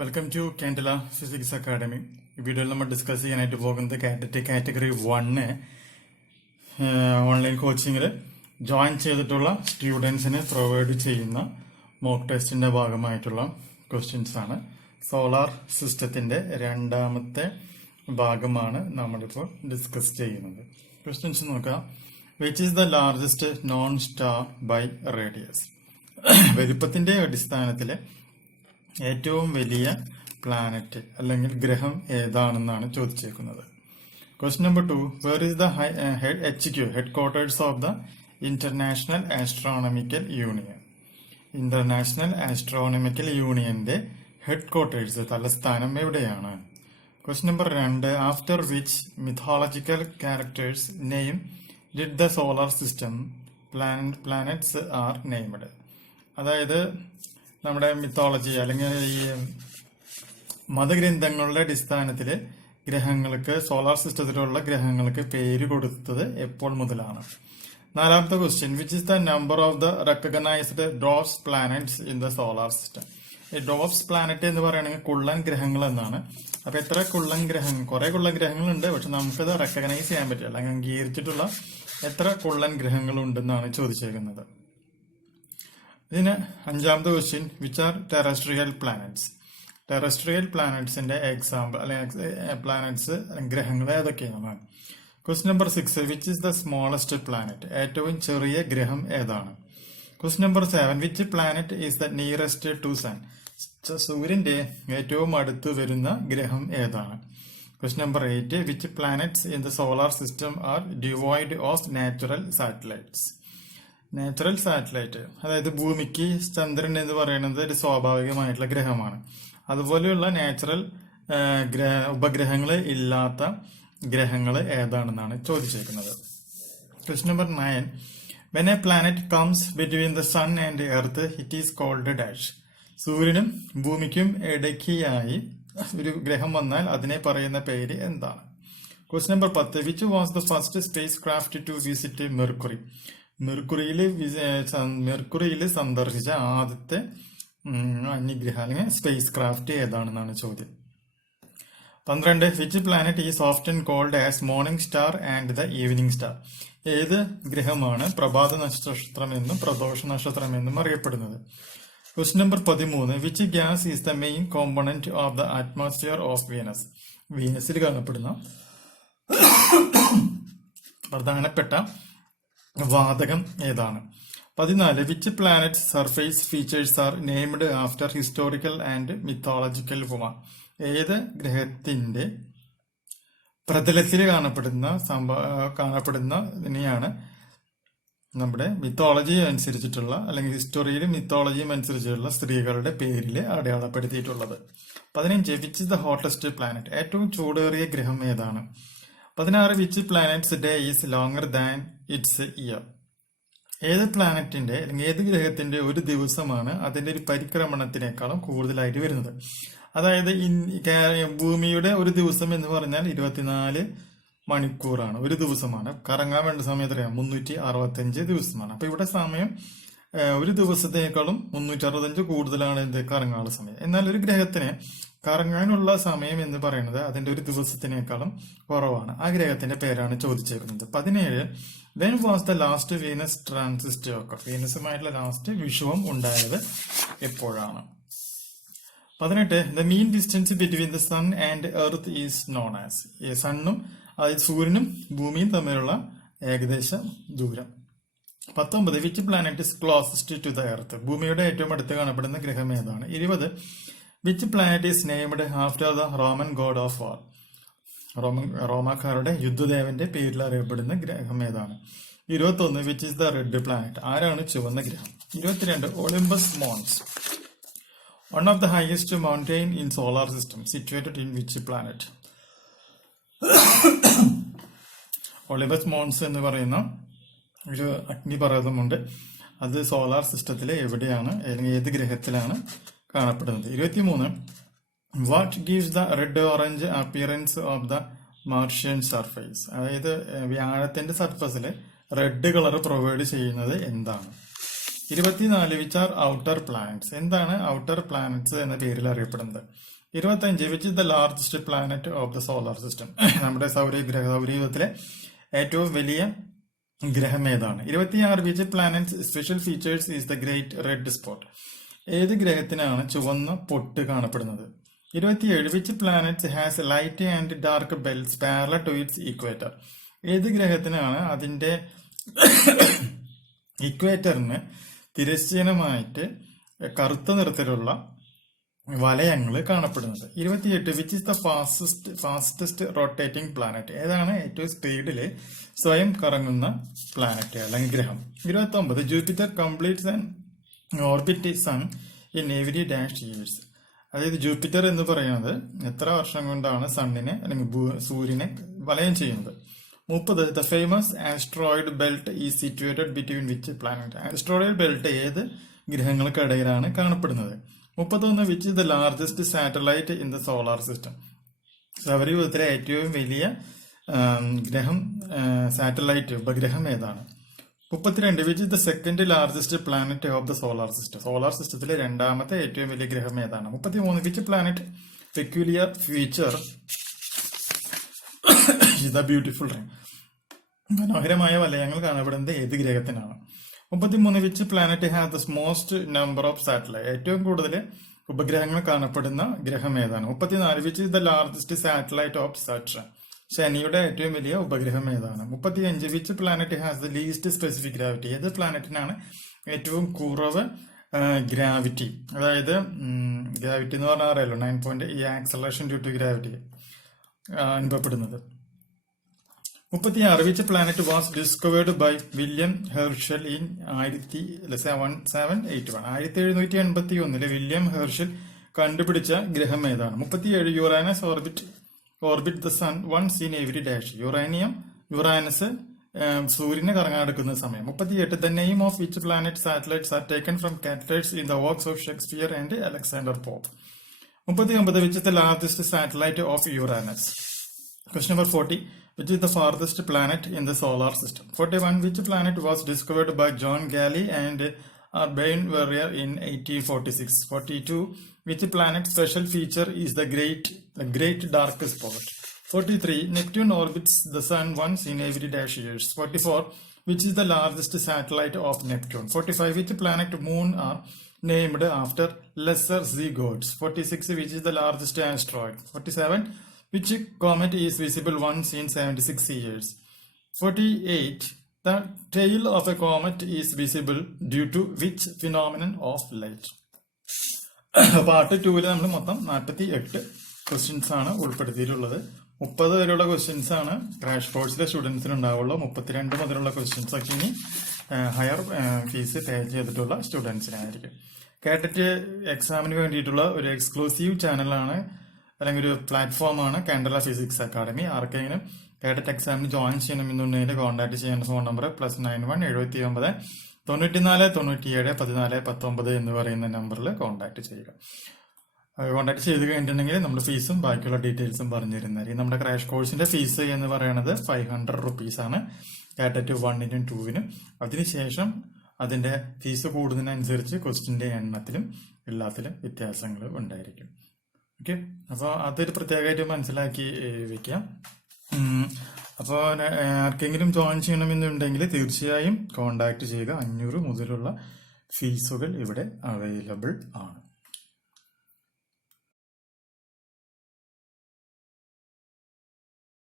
Welcome to Candela physics academy. ഈ വീഡിയോയിൽ നമ്മൾ ഡിസ്കസ് ചെയ്യാനായിട്ട് പോകുന്നത് കാറ്ററ്റ് കാറ്റഗറി 1 ഓൺലൈൻ കോച്ചിങ്ങിൽ ജോയിൻ ചെയ്തിട്ടുള്ള സ്റ്റുഡൻസിന് പ്രൊവൈഡ് ചെയ്യുന്ന മോക്ക് ടെസ്റ്റിന്റെ ഭാഗമായിട്ടുള്ള ക്വസ്റ്റ്യൻസ് ആണ്. സോളാർ സിസ്റ്റത്തിന്റെ രണ്ടാമത്തെ ഭാഗമാണ് നമ്മളിപ്പോൾ ഡിസ്കസ് ചെയ്യുന്നത്. ക്വസ്റ്റ്യൻസ് നോക്കാം. Which is the largest non star by radius? വലിപ്പത്തിന്റെ അടിസ്ഥാനത്തിൽ ഏറ്റവും വലിയ പ്ലാനറ്റ് അല്ലെങ്കിൽ ഗ്രഹം ഏതാണെന്നാണ് ചോദിച്ചേക്കുന്നത്. Question number 2, where is the HQ headquarters of the international astronomical union? International astronomical യൂണിയന്റെ ഹെഡ് ക്വാർട്ടേഴ്സ് തലസ്ഥാനം എവിടെയാണ്? Question number 2, after which mythological characters name did the solar system planets are named? അതായത് നമ്മുടെ mythology അല്ലെങ്കിൽ ഈ മതഗ്രന്ഥങ്ങളുടെ അടിസ്ഥാനത്തിൽ ഗ്രഹങ്ങൾക്ക്, solar സിസ്റ്റത്തിലുള്ള ഗ്രഹങ്ങൾക്ക് പേര് കൊടുത്തത് എപ്പോൾ മുതലാണ്? 4ാമത്തെ question, which is the number of the recognised dwarfs planets in the solar system? ഈ ഡ്വാർഫ്സ് പ്ലാനറ്റ് എന്ന് പറയുകയാണെങ്കിൽ കുള്ളൻ ഗ്രഹങ്ങൾ എന്നാണ്. അപ്പൊ എത്ര കുള്ളൻ ഗ്രഹങ്ങൾ? കുറെ കുള്ളൻ ഗ്രഹങ്ങളുണ്ട്, പക്ഷെ നമുക്കത് റെക്കഗ്നൈസ് ചെയ്യാൻ പറ്റില്ല, അല്ലെങ്കിൽ അംഗീകരിച്ചിട്ടുള്ള എത്ര കുള്ളൻ ഗ്രഹങ്ങൾ ഉണ്ടെന്നാണ് ചോദിച്ചേക്കുന്നത്. ഇതിന് 5ാമത്തെ question, which are terrestrial planets? Terrestrial പ്ലാനറ്റ്സിന്റെ എക്സാമ്പിൾ അല്ലെങ്കിൽ പ്ലാനറ്റ്സ് ഗ്രഹങ്ങൾ ഏതൊക്കെയാണ്? Question number 6, which is the smallest planet? ഏറ്റവും ചെറിയ ഗ്രഹം ഏതാണ്? Question number 7, which planet is the nearest to sun? സൂര്യന്റെ ഏറ്റവും അടുത്ത് വരുന്ന ഗ്രഹം ഏതാണ്? Question number 8, which planets in the solar system are devoid of natural satellites? Natural satellite, അതായത് ഭൂമിക്ക് ചന്ദ്രൻ എന്ന് പറയുന്നത് ഒരു സ്വാഭാവികമായിട്ടുള്ള ഗ്രഹമാണ്. അതുപോലെയുള്ള നാച്ചുറൽ ഉപഗ്രഹങ്ങൾ ഇല്ലാത്ത ഗ്രഹങ്ങൾ ഏതാണെന്നാണ് ചോദിച്ചേക്കുന്നത്. Question number 9, when a planet comes between the sun and earth it is called dash? സൂര്യനും ഭൂമിക്കും ഇടയ്ക്കായി ഒരു ഗ്രഹം വന്നാൽ അതിനെ പറയുന്ന പേര് എന്താണ്? Question number 10, which was the first spacecraft to visit Mercury? മെർക്കുറിയിൽ സന്ദർശിച്ച ആദ്യത്തെ അന്യഗ്രഹം അല്ലെങ്കിൽ സ്പേസ് ക്രാഫ്റ്റ് ഏതാണെന്നാണ് ചോദ്യം. 12, which planet is often called as morning star and the evening star? ഏത് ഗ്രഹമാണ് പ്രഭാത നക്ഷത്രം എന്നും പ്രദോഷ നക്ഷത്രം എന്നും അറിയപ്പെടുന്നത്? Question number 13, which gas is the main component of the atmosphere of Venus? വീനസിൽ കാണപ്പെടുന്ന പ്രധാനപ്പെട്ട വാതകം ഏതാണ്? 14, which planet surface features are named after historical and mythological woman? ഏത് ഗ്രഹത്തിന്റെ പ്രതലത്തിൽ കാണപ്പെടുന്നതിനെയാണ് നമ്മുടെ മിത്തോളജി അനുസരിച്ചിട്ടുള്ള അല്ലെങ്കിൽ ഹിസ്റ്റോറിയിലും മിത്തോളജിയും അനുസരിച്ചുള്ള സ്ത്രീകളുടെ പേരിൽ അടയാളപ്പെടുത്തിയിട്ടുള്ളത്? 15, which is the hottest planet? ഏറ്റവും ചൂടേറിയ ഗ്രഹം ഏതാണ്? 16, which planets day is longer than it's year? ഏത് പ്ലാനറ്റിന്റെ അല്ലെങ്കിൽ ഏത് ഗ്രഹത്തിന്റെ ഒരു ദിവസമാണ് അതിന്റെ ഒരു പരിക്രമണത്തിനേക്കാളും കൂടുതലായിട്ട് വരുന്നത്? അതായത് ഭൂമിയുടെ ഒരു ദിവസം എന്ന് പറഞ്ഞാൽ 24 മണിക്കൂറാണ്, ഒരു ദിവസമാണ്. കറങ്ങാൻ വേണ്ട സമയം എത്രയാണ്? 365 ദിവസമാണ്. അപ്പൊ ഇവിടെ സമയം ഒരു ദിവസത്തേക്കാളും 365 കൂടുതലാണ് എന്ത് കറങ്ങാനുള്ള സമയം. എന്നാൽ ഒരു ഗ്രഹത്തിന് കറങ്ങാനുള്ള സമയം എന്ന് പറയുന്നത് അതിന്റെ ഒരു ദിവസത്തിനേക്കാളും കുറവാണ്. ആ ഗ്രഹത്തിന്റെ പേരാണ് ചോദിച്ചേക്കുന്നത്. 17, when was the last Venus transit occur? വീനസുമായിട്ടുള്ള ലാസ്റ്റ് വിഷുവം ഉണ്ടായത് എപ്പോഴാണ്? 18, the mean distance between the sun and earth is known as? സണ്ണും അതായത് സൂര്യനും ഭൂമിയും തമ്മിലുള്ള ഏകദേശ ദൂരം. 19, which planet is closest to the earth? ഭൂമിയുടെ ഏറ്റവും അടുത്ത് കാണപ്പെടുന്ന ഗ്രഹം ഏതാണ്? 20, which planet is named after the Roman god of war? റോമാക്കാരുടെ യുദ്ധദേവന്റെ പേരിൽ അറിയപ്പെടുന്ന ഗ്രഹം ഏതാണ്? 21, which is the red planet? ആരാണ് ചുവന്ന ഗ്രഹം? 22, Olympus Mons, one of the highest mountain in solar system, situated in which planet? Olympus Mons എന്ന് പറയുന്ന ഒരു അഗ്നിപർവ്വതമുണ്ട്. അത് സോളാർ സിസ്റ്റത്തിലെ എവിടെയാണ് അല്ലെങ്കിൽ ഏത് ഗ്രഹത്തിലാണ് കാണപ്പെടുന്നത്? 23, what gives the red orange appearance of the Martian surface? അതായത് വ്യാഴത്തിന്റെ സർഫസിൽ റെഡ് കളർ പ്രൊവൈഡ് ചെയ്യുന്നത് എന്താണ്? 24 വിച്ച് ആർ ഔട്ടർ പ്ലാനറ്റ്സ്. എന്താണ് ഔട്ടർ പ്ലാനറ്റ്സ് എന്ന പേരിൽ അറിയപ്പെടുന്നത്? 25 which is the largest planet of the solar system. നമ്മുടെ സൗരയൂഥത്തിലെ ഏറ്റവും വലിയ ഗ്രഹം ഏതാണ്? 26 which planets special features is the great red spot. ഏത് ഗ്രഹത്തിനാണ് ചുവന്ന പൊട്ട് കാണപ്പെടുന്നത്? 27 which planets has light and dark belts parallel to its equator. ഏത് ഗ്രഹത്തിനാണ് അതിന്റെ ഇക്വേറ്ററിന് തിരശ്ചീനമായിട്ട് കറുത്ത നിറത്തിലുള്ള വലയങ്ങൾ കാണപ്പെടുന്നത്? 28 which is the fastest rotating planet. ഏതാണ് ഏറ്റവും സ്പീഡിൽ സ്വയം കറങ്ങുന്ന പ്ലാനറ്റ് അല്ലെങ്കിൽ ഗ്രഹം? 29 Jupiter completes an orbit sun in every dash years. അതായത് ജൂപ്പിറ്റർ എന്ന് പറയുന്നത് എത്ര വർഷം കൊണ്ടാണ് സണ്ണിനെ അല്ലെങ്കിൽ സൂര്യനെ വലയം ചെയ്യുന്നത്? 30 the famous asteroid belt is situated between which planet. Asteroid belt ഏത് ഗ്രഹങ്ങൾക്കിടയിലാണ് കാണപ്പെടുന്നത്? 31 which is the largest satellite in the solar system. സൗരയൂഥത്തിലെ ഏറ്റവും വലിയ ഗ്രഹം സാറ്റലൈറ്റ് ഉപഗ്രഹം ഏതാണ്? 32 which is the second largest planet of the solar system. Solar സിസ്റ്റത്തിലെ രണ്ടാമത്തെ ഏറ്റവും വലിയ ഗ്രഹം ഏതാണ്? 33 which planet peculiar feature is the beautiful ring. മനോഹരമായ വലയങ്ങൾ കാണപ്പെടുന്നത് ഏത് ഗ്രഹത്തിനാണ്? 33 which planet has the most number of satellite. ഏറ്റവും കൂടുതൽ ഉപഗ്രഹങ്ങൾ കാണപ്പെടുന്ന ഗ്രഹം ഏതാണ്? 34 which is the largest satellite of Saturn. ശനിയുടെ ഏറ്റവും വലിയ ഉപഗ്രഹം ഏതാണ്? 35 which planet has the least specific gravity. ഏത് പ്ലാനറ്റിനാണ് ഏറ്റവും കുറവ് ഗ്രാവിറ്റി, അതായത് ഗ്രാവിറ്റി എന്ന് പറഞ്ഞാൽ അറിയാലോ 9 ഈ ആക്സലറേഷൻ ഡ്യൂ ടു ഗ്രാവിറ്റി അനുഭവപ്പെടുന്നത്? 36 which planet was discovered by William Herschel in 1781. William Herschel കണ്ടുപിടിച്ച ഗ്രഹം ഏതാണ്? 37 Uranus orbit the sun once in every dash. Uranus സൂര്യനെ കറങ്ങാടുക്കുന്ന സമയം. 38 the name of which planet satellites are taken from characters in the works of Shakespeare and Alexander Pope. 39 which is the largest satellite of Uranus. Question number 40. Which is the farthest planet in the solar system? 41. Which planet was discovered by John Galley and Urbain Verrier in 1846? 42. Which planet special feature is the great dark spot? 43. Neptune orbits the sun once in every dash years. 44. Which is the largest satellite of Neptune? 45. Which planet moon are named after lesser sea gods? 46. Which is the largest asteroid? 47. Which comet is visible once in 76 years? 48. The tail of a comet is visible due to which phenomenon of light? Part 2 നമ്മൾ മൊത്തം 48 questions ആണ് ഉൾപ്പെടുത്തിയിട്ടുള്ളത്. 30 വരെയുള്ള questions ആണ് crash കോഴ്സിലെ സ്റ്റുഡൻസിന് ഉണ്ടാവുള്ളൂ. 32 മുതലുള്ള ക്വസ്റ്റ്യൻസ് ഒക്കെ ഇനി ഹയർ ഫീസ് പേ ചെയ്തിട്ടുള്ള സ്റ്റുഡൻസിനായിരിക്കും. കേട്ടറ്റ് എക്സാമിന് വേണ്ടിയിട്ടുള്ള ഒരു എക്സ്ക്ലൂസീവ് ചാനലാണ് അല്ലെങ്കിൽ ഒരു പ്ലാറ്റ്ഫോമാണ് കാൻഡല ഫിസിക്സ് അക്കാഡമി. ആർക്കെങ്കിലും കേട്ടറ്റ് എക്സാമിന് ജോയിൻ ചെയ്യണമെന്നുണ്ടെങ്കിൽ കോൺടാക്ട് ചെയ്യേണ്ട ഫോൺ നമ്പർ +91 79 94 97 14 19 എന്ന് പറയുന്ന നമ്പറിൽ കോൺടാക്ട് ചെയ്യുക. കോൺടാക്ട് ചെയ്ത് കഴിഞ്ഞിട്ടുണ്ടെങ്കിൽ നമ്മുടെ ഫീസും ബാക്കിയുള്ള ഡീറ്റെയിൽസും പറഞ്ഞു തരുന്നതായിരിക്കും. നമ്മുടെ ക്രാഷ് കോഴ്സിന്റെ ഫീസ് എന്ന് പറയുന്നത് 500 റുപ്പീസ് ആണ് കേട്ടറ്റ് 1നും 2നും. അതിനുശേഷം അതിന്റെ ഫീസ് കൂടുന്നതിനനുസരിച്ച് ക്വസ്റ്റിന്റെ എണ്ണത്തിലും എല്ലാത്തിലും വ്യത്യാസങ്ങൾ ഉണ്ടായിരിക്കും. ഓക്കെ, അപ്പോൾ അതൊരു പ്രത്യേകമായിട്ട് മനസ്സിലാക്കി വെക്കാം. അപ്പോൾ ആർക്കെങ്കിലും ജോയിൻ ചെയ്യണമെന്നുണ്ടെങ്കിൽ തീർച്ചയായും കോണ്ടാക്ട് ചെയ്യുക. 500 മുതലുള്ള ഫീസുകൾ ഇവിടെ അവൈലബിൾ ആണ്.